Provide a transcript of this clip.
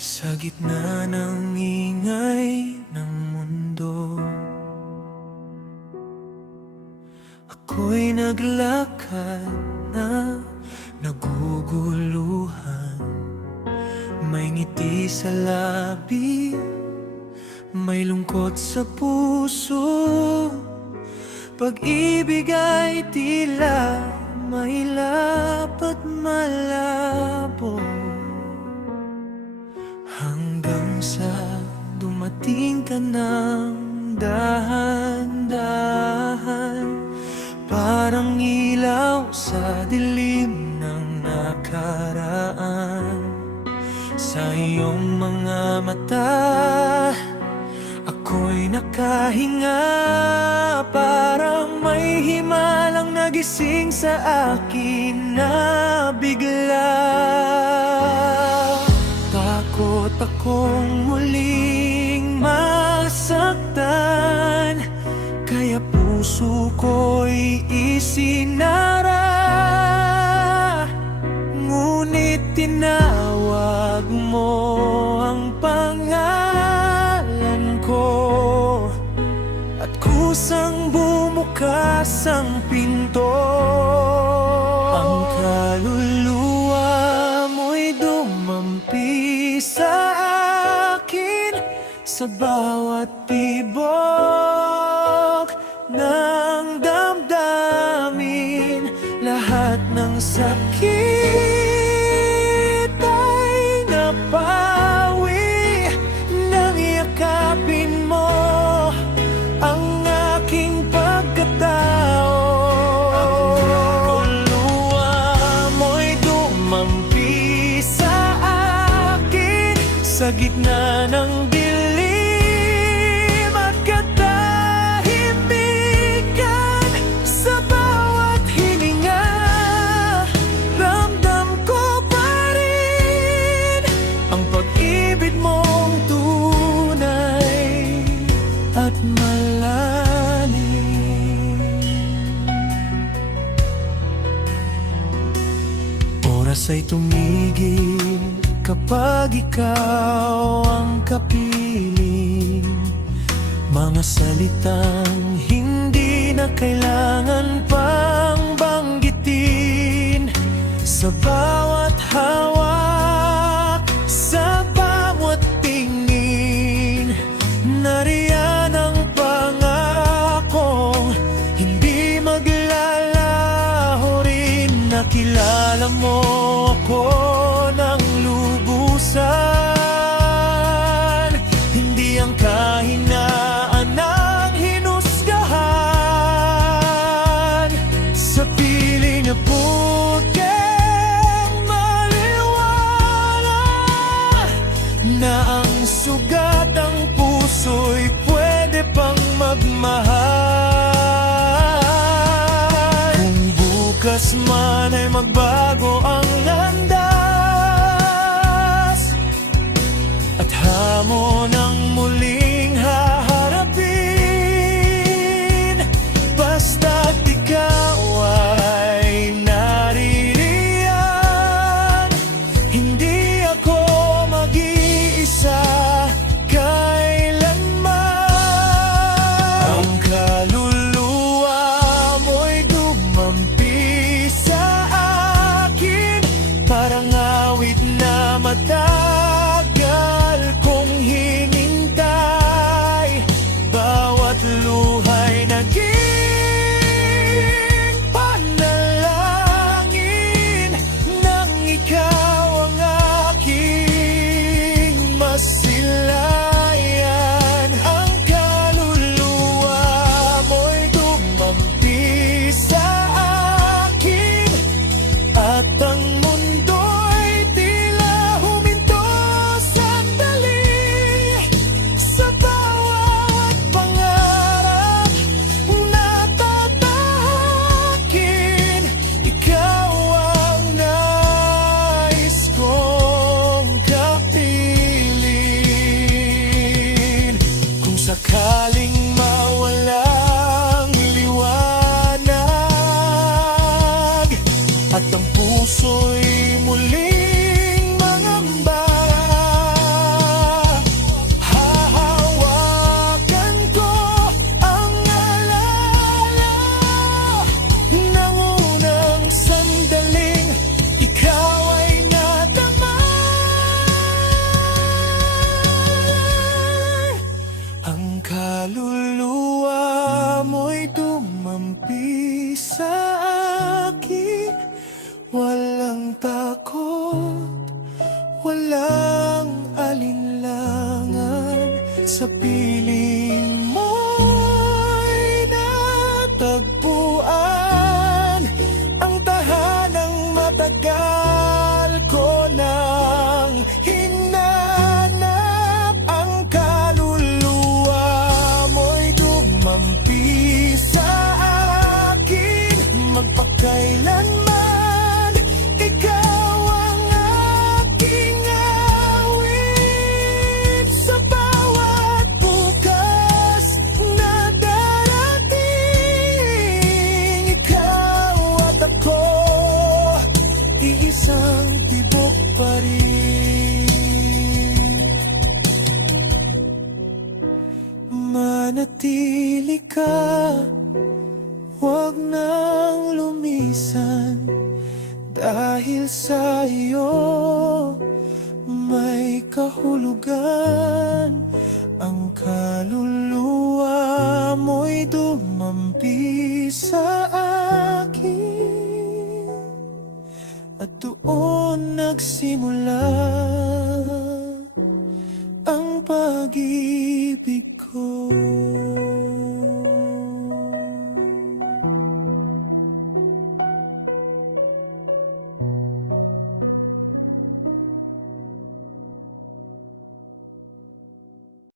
Sa gitna ng ingay ng mundo, ako'y naglakad na naguguluhan. May ngiti sa labi, may lungkot sa puso. Pag-ibig ay tila mailap at malabo, hanggang sa dumating ka ng dahan-dahan, parang ilaw sa dilim ng nakaraan. Sa iyong mga mata, ako'y nakahinga, parang may himalang nagising sa akin na bigla. Takot akong muling masaktan, kaya puso ko'y isinara. Ngunit tinawag mo ang pangalan ko, at kusang bumukas ang pinto. Ang kaluluwa mo'y dumampi sa akin, sa bawat tibok ng damdamin. Lahat ng sakit ay napawi nang yakapin mo ang aking pagkatao. Ang kaluluwa mo'y dumampi sa akin, sa gitna ng dilim at katahimikan. Sa bawat hininga, ramdam ko pa rin ang pag-ibig mong tunay at malalim. Oras ay tumigil kapag ikaw ang kapiling. Mga salitang hindi na kailangan pang banggitin. Sa bawat hawak, sa bawat tingin, nariyan ang pangakong hindi maglalaho rin. Nakilala mo ko ng lubusan, hindi ang kahinaan ang hinusgahan. Sa piling na puting maliwanag, na ang sugat ang puso'y pwede pang magmahal. Kung bukas man ay magbago ang landas, at hamon ang muling haharapin, basta't ikaw ay naririyan, hindi ako mag-iisa kailanman. Ang kaluluwa mo'y dumampi sa akin, parang awit na matagal kong hinintay. Bawat luha'y naging panalangin, nang ikaw ang aking masilayan. Ang kaluluwa mo'y dumampi sa akin, at ang mundo'y tila huminto sandali. Sa bawat pangarap na tatahakin, ikaw ang nais kong kapiling. Kung sakaling mawalang liwanag, at ang puso'y muling mangamba, sa piling mo'y natagpuan ang tahanang matagal ko nang hinanap. Ang kaluluwa mo'y dumampi sa akin magpakailanman. Ikaw ang aking awit sa bawat bukas na darating. Ikaw at ako, iisang tibok pa rin. Manatili ka, huwag nang lumisan, dahil sa iyo may kahulugan. Ang kaluluwa mo'y dumampi sa akin, at doon nagsimula ang pag-ibig ko.